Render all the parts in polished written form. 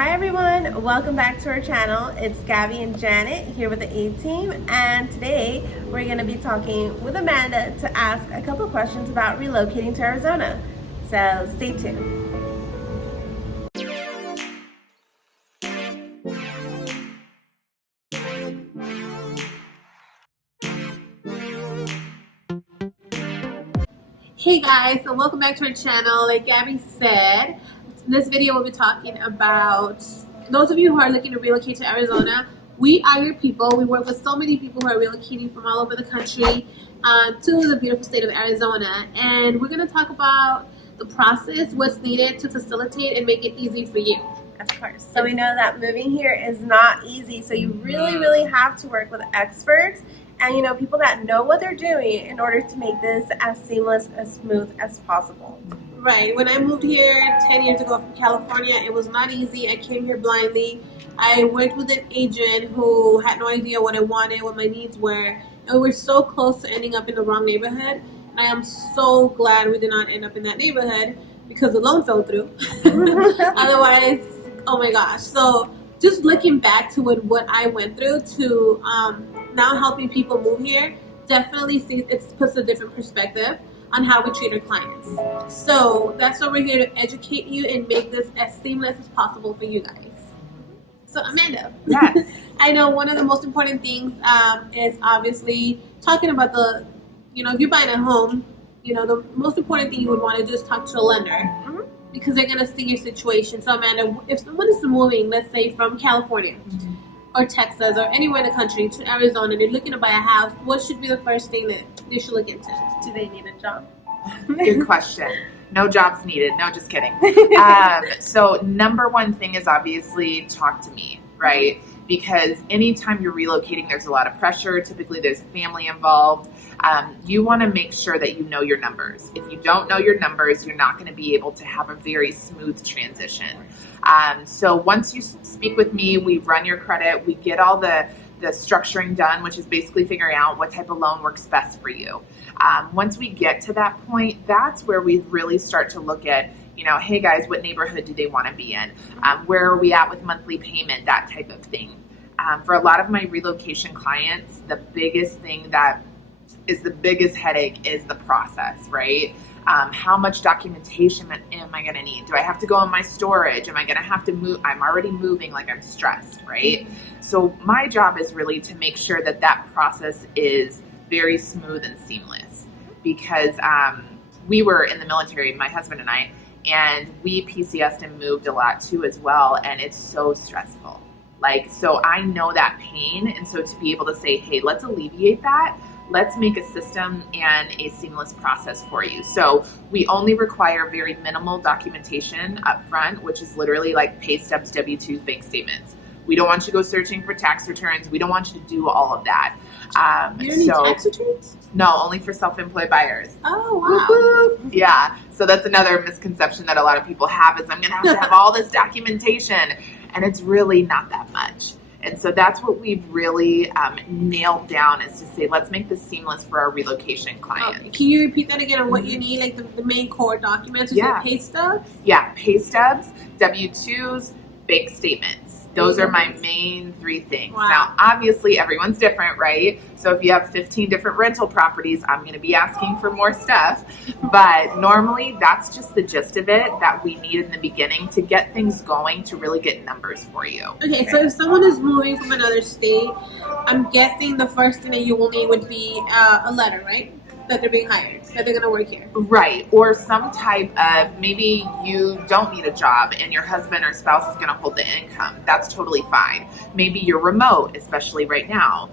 Hi everyone, welcome back to our channel. It's Gabby and Janet here with the A Team, and today we're going to be talking with Amanda to ask a couple questions about relocating to Arizona. So stay tuned. Hey guys, so welcome back to our channel. Like Gabby said, in this video we'll be talking about those of you who are looking to relocate to Arizona. We are your people. We work with so many people who are relocating from all over the country to the beautiful state of Arizona, and we're going to talk about the process, what's needed to facilitate and make it easy for you. Of course. So we know that moving here is not easy, so you really have to work with experts and people that know what they're doing in order to make this as seamless, as smooth as possible. Right. When I moved here 10 years ago from California, it was not easy. I came here blindly. I worked with an agent who had no idea what I wanted, what my needs were, and we were so close to ending up in the wrong neighborhood. And I am so glad we did not end up in that neighborhood because the loan fell through. Otherwise, oh my gosh. So just looking back to what I went through to now helping people move here, definitely see it puts a different perspective on how we treat our clients. So that's why we're here to educate you and make this as seamless as possible for you guys. So Amanda, yes. I know one of the most important things is obviously talking about if you're buying a home, the most important thing you would want to do is talk to a lender because they're going to see your situation. So Amanda, if someone is moving, let's say from California, or Texas or anywhere in the country to Arizona, they're looking to buy a house, what should be the first thing that they should look into? Do they need a job? Good question. No jobs needed. No, just kidding. So number one thing is obviously talk to me, right? Because anytime you're relocating, there's a lot of pressure. Typically there's a family involved. You want to make sure that you know your numbers. If you don't know your numbers, you're not going to be able to have a very smooth transition. So once you speak with me, we run your credit, we get all the structuring done, which is basically figuring out what type of loan works best for you. Once we get to that point, that's where we really start to look at, hey guys, what neighborhood do they want to be in? Where are we at with monthly payment? That type of thing. For a lot of my relocation clients, the biggest thing that is the biggest headache is the process, right? How much documentation am I going to need? Do I have to go in my storage? Am I going to have to move? I'm already moving, like I'm stressed, right? So my job is really to make sure that that process is very smooth and seamless, because we were in the military, my husband and I, and we PCS'd and moved a lot too as well, and it's so stressful. So I know that pain, and so to be able to say, hey, let's alleviate that. Let's make a system and a seamless process for you. So we only require very minimal documentation up front, which is literally like pay stubs, W-2s, bank statements. We don't want you to go searching for tax returns. We don't want you to do all of that. You don't need tax returns? No, only for self-employed buyers. Oh, wow. Woo-hoo. Yeah. So that's another misconception that a lot of people have is I'm going to have all this documentation, and it's really not that much. And so that's what we've really nailed down, is to say, let's make this seamless for our relocation clients. Okay. Can you repeat that again on what you need, like the main core documents? Is it pay stubs? Yeah, pay stubs, W-2s, bank statements. Those are my main three things. Wow. Now, obviously, everyone's different, right? So if you have 15 different rental properties, I'm going to be asking for more stuff. But normally, that's just the gist of it that we need in the beginning to get things going, to really get numbers for you. Okay, so if someone is moving from another state, I'm guessing the first thing that you will need would be a letter, right? That they're being hired, that they're going to work here. Right. Or some type of, maybe you don't need a job and your husband or spouse is going to hold the income. That's totally fine. Maybe you're remote, especially right now.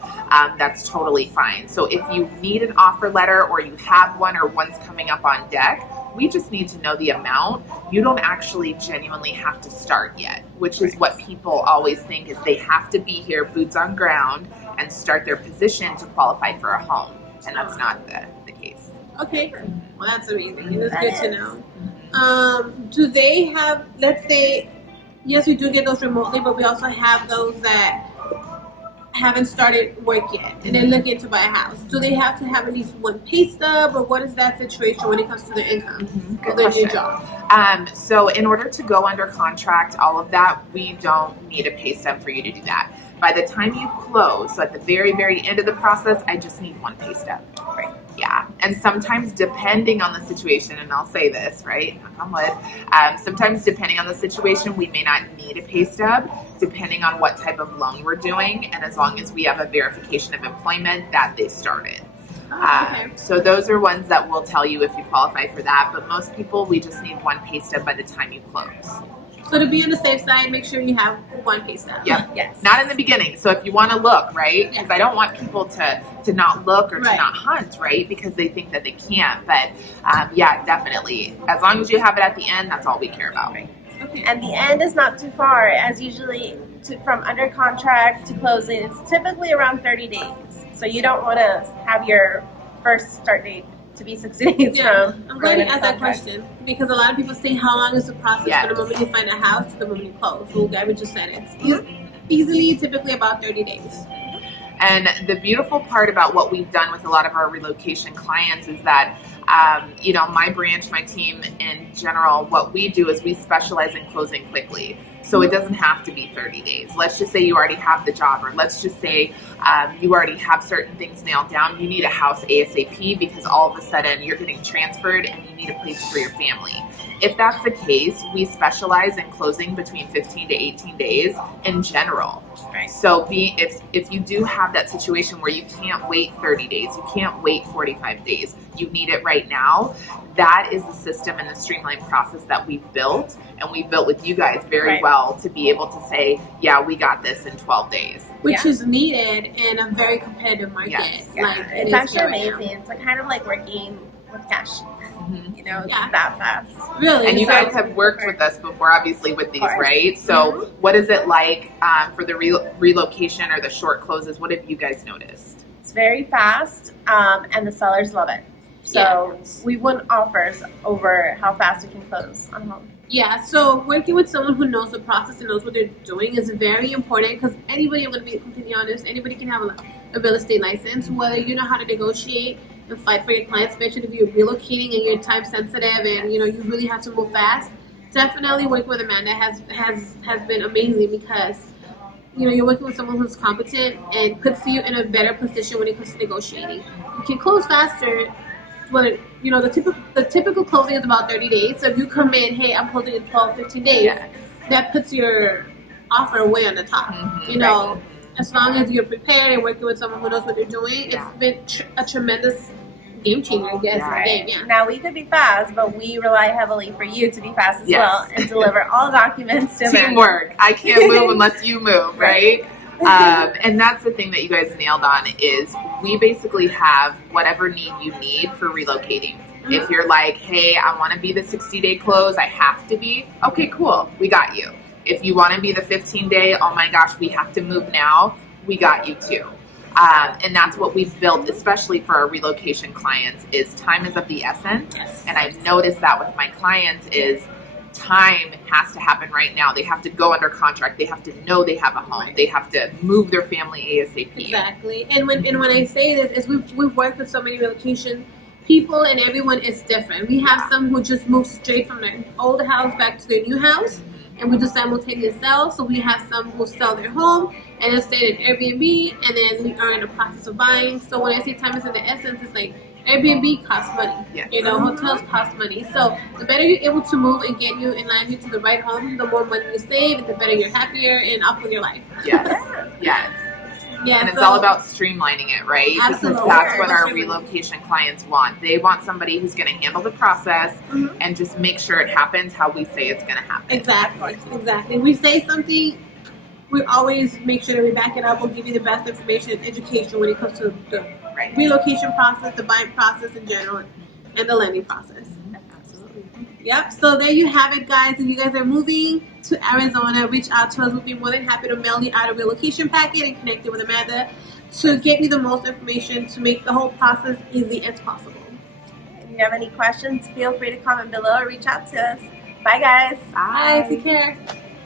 That's totally fine. So if you need an offer letter, or you have one, or one's coming up on deck, we just need to know the amount. You don't actually genuinely have to start yet, which is what people always think, is they have to be here, boots on ground, and start their position to qualify for a home. And that's not the case. Okay, well that's amazing. That's good to know. Do they have, let's say, yes, we do get those remotely, but we also have those that haven't started work yet and they're looking to buy a house, do they have to have at least one pay stub, or what is that situation when it comes to their income or their new job? So in order to go under contract, all of that, we don't need a pay stub for you to do that. By the time you close, so at the very, very end of the process, I just need one pay stub. Right. Yeah. And sometimes depending on the situation, and I'll say this, right, knock on wood, sometimes depending on the situation, we may not need a pay stub, depending on what type of loan we're doing, and as long as we have a verification of employment that they started. Okay. So those are ones that will tell you if you qualify for that, but most people, we just need one pay stub by the time you close. So to be on the safe side, make sure you have one pay stub. Yep. Yes. Not in the beginning. So if you want to look, right? Because I don't want people to not look or to not hunt, right? Because they think that they can't. But yeah, definitely. As long as you have it at the end, that's all we care about. Right. Okay. And the end is not too far, as usually from under contract to closing, it's typically around 30 days. So you don't want to have your first start date to be 60 days from. I'm glad you asked that question, because a lot of people say, how long is the process from the moment you find a house to the moment you close? Well, Gabby just said it's easily, typically about 30 days. And the beautiful part about what we've done with a lot of our relocation clients is that, you know, my branch, my team in general, what we do is we specialize in closing quickly. So it doesn't have to be 30 days. Let's just say you already have the job, or let's just say you already have certain things nailed down. You need a house ASAP because all of a sudden you're getting transferred and you need a place for your family. If that's the case, we specialize in closing between 15 to 18 days in general. Right. So if you do have that situation where you can't wait 30 days, you can't wait 45 days, you need it right now, that is the system and the streamlined process that we've built, and we built with you guys very well to be able to say, yeah, we got this in 12 days. Which is needed in a very competitive market. Yes. Yeah. Like, It's actually amazing. It's like kind of like working with cash. You know, it's that fast. Really? And you guys have worked with us before, obviously, with these, right? So what is it like for the relocation or the short closes? What have you guys noticed? It's very fast, and the sellers love it. So we win offers over how fast we can close on a home. Yeah, so working with someone who knows the process and knows what they're doing is very important, because anybody, I'm going to be completely honest, anybody can have a real estate license, whether you know how to negotiate and fight for your clients, especially if you're relocating and you're time sensitive and you know you really have to move fast. Definitely working with Amanda has been amazing, because you know you're working with someone who's competent and puts you in a better position when it comes to negotiating. You can close faster. Well, you know, the typical closing is about 30 days. So if you come in, hey, I'm closing in 12, 15 days, that puts your offer way on the top. You know, as long as you're prepared and working with someone who knows what they're doing, it's been a tremendous game changer, I guess. Now, we could be fast, but we rely heavily for you to be fast as well and deliver all documents to Teamwork. I can't move unless you move, right? And that's the thing that you guys nailed on, is we basically have whatever need you need for relocating. If you're like, hey, I want to be the 60-day close, I have to be, okay, cool, we got you. If you want to be the 15-day, oh my gosh, we have to move now, we got you too. And that's what we've built, especially for our relocation clients, is time is of the essence. And I've noticed that with my clients is time has to happen right now. They have to go under contract. They have to know they have a home. They have to move their family ASAP. Exactly. And when I say this, is we've worked with so many relocation people, and everyone is different. We have some who just move straight from their old house back to their new house, and we do simultaneous sell. So we have some who sell their home and then stay in Airbnb, and then we are in the process of buying. So when I say time is in the essence, it's like Airbnb costs money. You know, hotels cost money. So the better you're able to move and get you and land you to the right home, the more money you save, and the better you're happier and up with your life. Yeah, and it's all about streamlining it, right? Absolutely. Because that's what our relocation clients want. They want somebody who's going to handle the process and just make sure it happens how we say it's going to happen. Exactly. If we say something, we always make sure that we back it up. We'll give you the best information and education when it comes to the relocation process, the buying process in general, and the lending process. Yep. So there you have it, guys. If you guys are moving to Arizona, reach out to us. We'll be more than happy to mail you out a relocation packet and connect you with Amanda to get you the most information to make the whole process easy as possible. If you have any questions, feel free to comment below or reach out to us. Bye, guys. Bye. Take care.